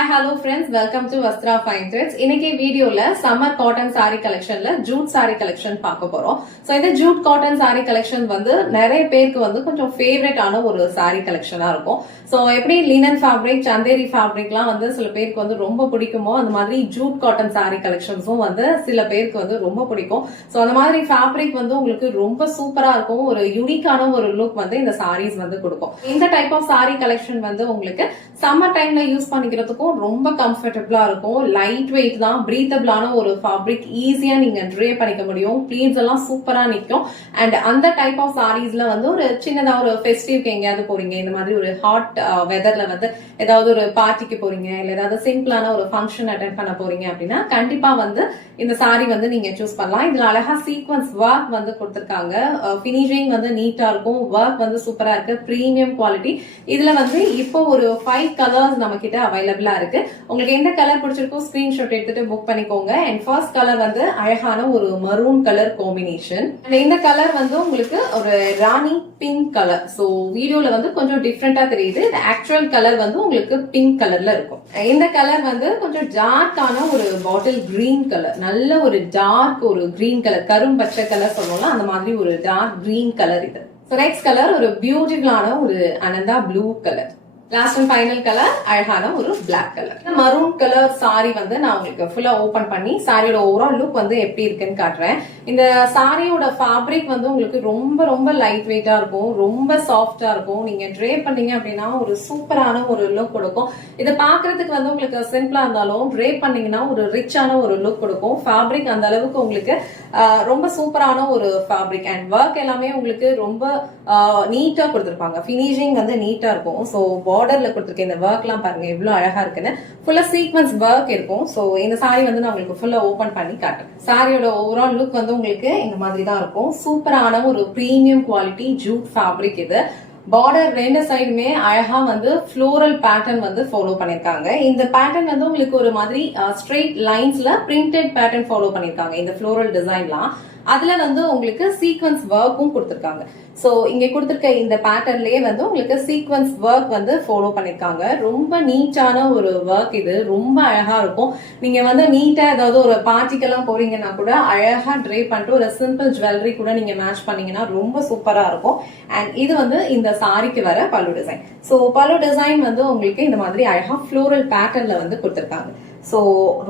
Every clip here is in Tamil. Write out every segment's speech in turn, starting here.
Hi, hello friends. Welcome to Vastra Fine Threads. இன்னைக்கு வீடியோல சம்மர் காட்டன் சாரி கலெக்ஷன்ல ஜூட் சாரி கலெக்ஷன் பார்க்க போறோம். சோ இந்த ஜூட் காட்டன் சாரி கலெக்ஷன் வந்து நிறைய பேருக்கு வந்து கொஞ்சம் ஃபேவரட்டான ஒரு சாரி கலெக்ஷனா இருக்கும். சோ எப்படி லினன் ஃபேப்ரிக், சந்தேரி ஃபேப்ரிக்லாம் வந்து சில பேருக்கு வந்து ரொம்ப பிடிக்குமோ அந்த மாதிரி ஜூட் காட்டன் சாரி கலெக்ஷன்ஸும் வந்து சில பேருக்கு வந்து ரொம்ப பிடிக்கும். சோ அந்த மாதிரி ஃபேப்ரிக் வந்து உங்களுக்கு ரொம்ப சூப்பரா இருக்கும். ஒரு யூனிக்கான ஒரு லுக் வந்து இந்த சாரீஸ் வந்து கொடுக்கும். இந்த டைப் ஆஃப் சாரி கலெக்ஷன் வந்து உங்களுக்கு சம்மர் டைம்ல யூஸ் பண்ணிக்கிறதுக்கு ரொம்ப கம்ஃபர்டபிளா இருக்கும். லைட் வெயிட் தான், பிரீத்தபிளான ஒரு ஃபேப்ரிக், ஈஸியா நீங்க ட்ரே பண்ணிக்க முடியும். ப்ளீட்ஸ் எல்லாம் சூப்பரா நிக்கும். அண்ட் அந்த டைப் ஆஃப் சாரீஸ்ல வந்து ஒரு சின்னதா ஒரு ஃபெஸ்டிவ்க்கு எங்கேயாவது போறீங்க, இந்த மாதிரி ஒரு ஹாட் வெதர்ல வந்து ஏதாவது ஒரு பார்ட்டிக்கு போறீங்க, இல்ல ஏதாவது சிம்பிளான ஒரு ஃபங்க்ஷன் அட்டென்ட் பண்ண போறீங்க அப்படின்னா கண்டிப்பா வந்து இந்த சாரி வந்து நீங்க சூஸ் பண்ணலாம். இதுல அழகா சீக்வன்ஸ் ஒர்க் வந்து கொடுத்திருக்காங்க. பினிஷிங் வந்து நீட்டா இருக்கும், ஒர்க் வந்து சூப்பரா இருக்கு, பிரீமியம் குவாலிட்டி. இதுல வந்து இப்போ ஒரு 5 கலர்ஸ் நம்ம கிட்ட அவைலபிளா இருக்கு. உங்களுக்கு எந்த கலர் பிடிச்சிருக்கோ ஸ்கிரீன்ஷாட் எடுத்துட்டு புக் பண்ணிக்கோங்க. அண்ட் ஃபர்ஸ்ட் கலர் வந்து அழகான ஒரு மரூன் கலர் காம்பினேஷன். இந்த கலர் வந்து உங்களுக்கு ஒரு ராணி பிங்க் கலர். சோ வீடியோல வந்து கொஞ்சம் டிஃப்ரெண்டா தெரியுது. இந்த ஆக்சுவல் கலர் வந்து உங்களுக்கு பிங்க் கலர்ல இருக்கும். இந்த கலர் வந்து கொஞ்சம் டார்க்கான ஒரு பாட்டில் கிரீன் கலர், நல்ல ஒரு டார்க் ஒரு கிரீன் கலர், கரும்பச்சை கலர் சொல்லுவோம்ல அந்த மாதிரி ஒரு டார்க் கிரீன் கலர் இது. நெக்ஸ்ட் கலர் ஒரு பியூட்டிஃபுல்லான ஒரு Ananda blue colour. Last and final colour அழகான ஒரு பிளாக் கலர். இந்த மரூன் கலர் சாரி வந்து நான் உங்களுக்கு ஃபுல்லா ஓபன் பண்ணி சாரியோட ஓவரால் லுக் வந்து எப்படி இருக்குன்னு காட்டுறேன். இந்த சாரியோட ஃபேப்ரிக் வந்து உங்களுக்கு ரொம்ப ரொம்ப லைட் வெயிட்டா இருக்கும், ரொம்ப சாஃப்டா இருக்கும். நீங்க ட்ரே பண்ணீங்க அப்படின்னா ஒரு சூப்பரான ஒரு லுக் கொடுக்கும். இதை பாக்குறதுக்கு வந்து உங்களுக்கு சிம்பிளா இருந்தாலும் ட்ரே பண்ணீங்கன்னா ஒரு ரிச்சான ஒரு லுக் கொடுக்கும். ஃபேப்ரிக் அந்த அளவுக்கு உங்களுக்கு ரொம்ப சூப்பரான ஒரு ஃபேப்ரிக். அண்ட் ஒர்க் எல்லாமே உங்களுக்கு ரொம்ப நீட்டா கொடுத்திருப்பாங்க. பினிஷிங் வந்து நீட்டா இருக்கும். ஸோ பார்டர்ல கொடுத்திருக்க இந்த ஒர்க் எல்லாம் பாருங்க எவ்வளவு அழகா இருக்குன்னு. ஃபுல்லா சீக்வன்ஸ் ஒர்க் இருக்கும். சோ இந்த சாரி வந்து நான் உங்களுக்கு ஃபுல்லா ஓபன் பண்ணி காட்டுறேன். சாரியோட ஓவரால் லுக் வந்து உங்களுக்கு இந்த மாதிரி தான் இருக்கும். சூப்பரான ஒரு பிரீமியம் குவாலிட்டி ஜூட் ஃபேப்ரிக் இது. பார்டர் ரெண்டு சைடுமே அழகா வந்து ஃப்ளோரல் பேட்டர்ன் வந்து ஃபாலோ பண்ணிருக்காங்க. இந்த பேட்டர்ன் வந்து உங்களுக்கு ஒரு மாதிரி ஸ்ட்ரெயிட் லைன்ஸ்ல பிரிண்டட் பேட்டர்ன் ஃபாலோ பண்ணிருக்காங்க. இந்த ஃப்ளோரல் டிசைன்லாம் அதுல வந்து உங்களுக்கு சீக்வன்ஸ் ஒர்க்கும் கொடுத்திருக்காங்க. சோ இங்க கொடுத்திருக்க இந்த பேட்டர்ன்லயே வந்து உங்களுக்கு சீக்வன்ஸ் ஒர்க் வந்து ஃபாலோ பண்ணிருக்காங்க. ரொம்ப நீட்டான ஒரு ஒர்க் இது, ரொம்ப அழகா இருக்கும். நீங்க வந்து நீட்டா ஏதாவது ஒரு பார்ட்டிக்கெல்லாம் போறீங்கன்னா கூட அழகா ட்ரே பண்ணிட்டு ஒரு சிம்பிள் ஜுவல்லரி கூட நீங்க மேட்ச் பண்ணீங்கன்னா ரொம்ப சூப்பரா இருக்கும். அண்ட் இது வந்து இந்த சாரிக்கு வர பல்லு டிசைன். சோ பல்லு டிசைன் வந்து உங்களுக்கு இந்த மாதிரி அழகா ஃப்ளோரல் பேட்டர்ன்ல வந்து கொடுத்திருக்காங்க. சோ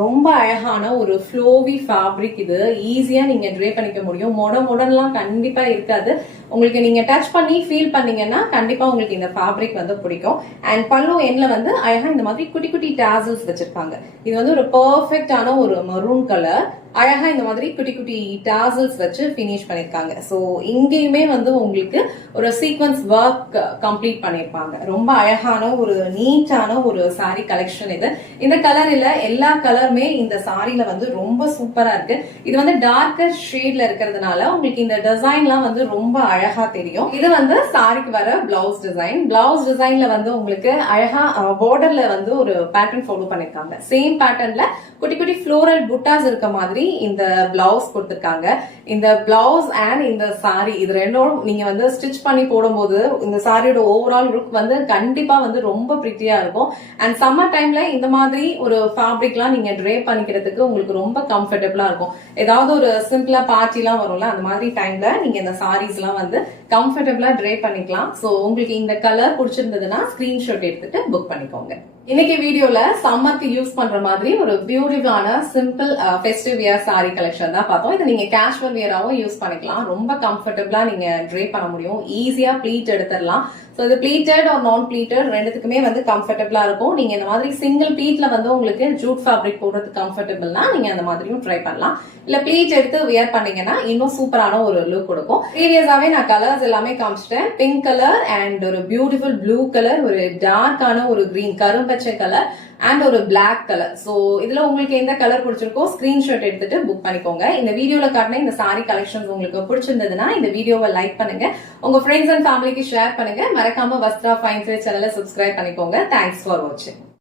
ரொம்ப அழகான ஒரு ஃப்ளோவி ஃபேப்ரிக் இது. ஈஸியா நீங்க ட்ரே பண்ணிக்க முடியும். மொடன்லாம் கண்டிப்பா இருக்காது. உங்களுக்கு நீங்க டச் பண்ணி ஃபீல் பண்ணீங்கன்னா கண்டிப்பா உங்களுக்கு இந்த ஃபேப்ரிக் வந்து பிடிக்கும். அண்ட் பல்லு எண்ட்ல வந்து அழகா இந்த மாதிரி குட்டி குட்டி டாசல்ஸ் வச்சிருக்காங்க. இது வந்து ஒரு பெர்ஃபெக்டான ஒரு மரூன் கலர். அழகா இந்த மாதிரி குட்டி குட்டி டாசல்ஸ் வச்சு பினிஷ் பண்ணிருக்காங்க. சோ இங்கேயுமே வந்து உங்களுக்கு ஒரு சீக்வன்ஸ் ஒர்க் கம்ப்ளீட் பண்ணிருப்பாங்க. ரொம்ப அழகான ஒரு நீட்டான ஒரு சாரி கலெக்ஷன் இது. இந்த கலர் இல்ல எல்லா கலருமே இந்த சாரில வந்து ரொம்ப சூப்பரா இருக்கு. இது வந்து டார்க்கர் ஷேட்ல இருக்கிறதுனால உங்களுக்கு இந்த டிசைன்லாம் வந்து ரொம்ப அழகா தெரியும். இது வந்து சாரிக்கு வர பிளவுஸ் டிசைன். பிளவுஸ் டிசைன்ல வந்து உங்களுக்கு அழகா பார்டர்ல வந்து ஒரு பேட்டர்ன் ஃபாலோ பண்ணிருக்காங்க. சேம் பேட்டர்ன்ல குட்டி குட்டி ஃப்ளோரல் புட்டாஸ் இருக்க மாதிரி இந்த பிளவுஸ் கொடுத்திருக்காங்க. இந்த பிளவுஸ் அண்ட் இந்த சாரி இது ரெண்டும் நீங்க வந்து ஸ்டிச் பண்ணி போடும்போது இந்த சாரியோட ஓவரால் லுக் வந்து கண்டிப்பா வந்து ரொம்ப பிரிட்டியா இருக்கும். அண்ட் சம்மர் டைம்ல இந்த மாதிரி ஒரு ஃபேப்ரிக்லாம் நீங்க ட்ரே பண்ணிக்கிறதுக்கு உங்களுக்கு ரொம்ப கம்ஃபர்டபுளா இருக்கும். ஏதாவது ஒரு சிம்பிளா பார்ட்டி எல்லாம் வரும்ல, அந்த மாதிரி டைம்ல நீங்க இந்த சாரீஸ் எல்லாம் வந்து கம்ஃபர்டபுளா ட்ரே பண்ணிக்கலாம். சோ உங்களுக்கு இந்த கலர் பிடிச்சிருந்ததுன்னா ஸ்கிரீன்ஷாட் எடுத்துட்டு புக் பண்ணிக்கோங்க. இன்னைக்கு வீடியோல சம்மருக்கு யூஸ் பண்ற மாதிரி ஒரு பியூட்டிஃபுல்லான simple festive wear sorry collection தான் பார்த்தோம். இதை நீங்க கேஷுவல் வியராவும் யூஸ் பண்ணிக்கலாம். ரொம்ப கம்ஃபர்டபுளா நீங்க ட்ரே பண்ண முடியும். ஈஸியா ப்ளீட் எடுத்துடலாம். சோ இது ப்ளீட்டட் ஆர் நான் ப்ளீட்டட் ரெண்டுத்துக்குமே வந்து கம்ஃபர்டபுளா இருக்கும். நீங்க இந்த மாதிரி சிங்கிள் ப்ளீட்ல வந்து உங்களுக்கு ஜூட் ஃபேப்ரிக் போடுறது கம்ஃபர்டபுள்னா நீங்க அந்த மாதிரியும் ட்ரை பண்ணலாம். இல்ல ப்ளீட் எடுத்து வியர் பண்ணீங்கன்னா இன்னும் சூப்பரான ஒரு லுக் கொடுக்கும். ப்ரீவியஸாவே நான் கலர்ஸ் எல்லாமே காமிச்சிட்டேன். பிங்க் கலர் அண்ட் ஒரு பியூட்டிஃபுல் ப்ளூ கலர், ஒரு டார்க்கான ஒரு கிரீன் கரும்பச்சை கலர் அண்ட் ஒரு பிளாக் கலர். சோ இதுல உங்களுக்கு எந்த கலர் பிடிச்சிருக்கோ ஸ்கிரீன்ஷாட் எடுத்துட்டு புக் பண்ணிக்கோங்க. இந்த வீடியோல காட்டின இந்த சாரி கலெக்ஷன்ஸ் உங்களுக்கு பிடிச்சிருந்ததுன்னா இந்த வீடியோவை லைக் பண்ணுங்க, உங்க ஃப்ரெண்ட்ஸ் அண்ட் ஃபேமிலிக்கு ஷேர் பண்ணுங்க. மறக்காம வஸ்த்ரா ஃபைன் த்ரெட்ஸ் சேனலை சப்ஸ்கிரைப் பண்ணிக்கோங்க. தேங்க்ஸ் ஃபார் வாட்சிங்.